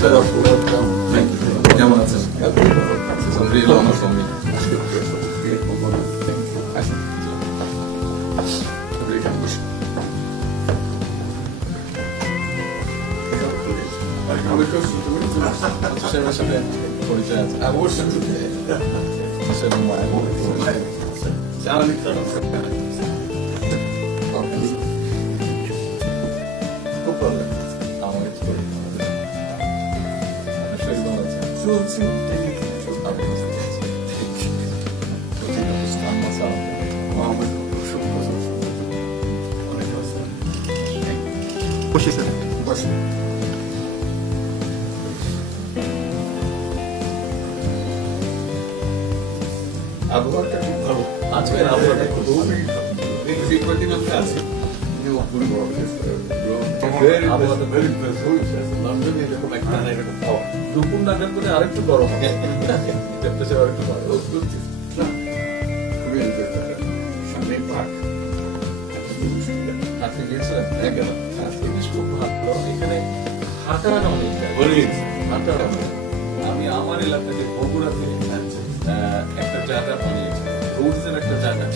কেমন আছেন? Real honor for me. আবহাওয়াটা খুব ভালো আজকের আবহাওয়াটা খুব লন্ডনে এরকম একটা এরকম খাওয়া দুপুর নাগাদ করে আরেকটু গরম হবে টেম্পারেচার আরেকটু বাড়বে আপনি গিয়েছিলেন জিনিস খুব ভালো এখানে হাঁটার অনেক হাঁটার আমি আমার এলাকাতে বগুড়াতে একটা জায়গা বানিয়েছি রোডসের একটা জায়গা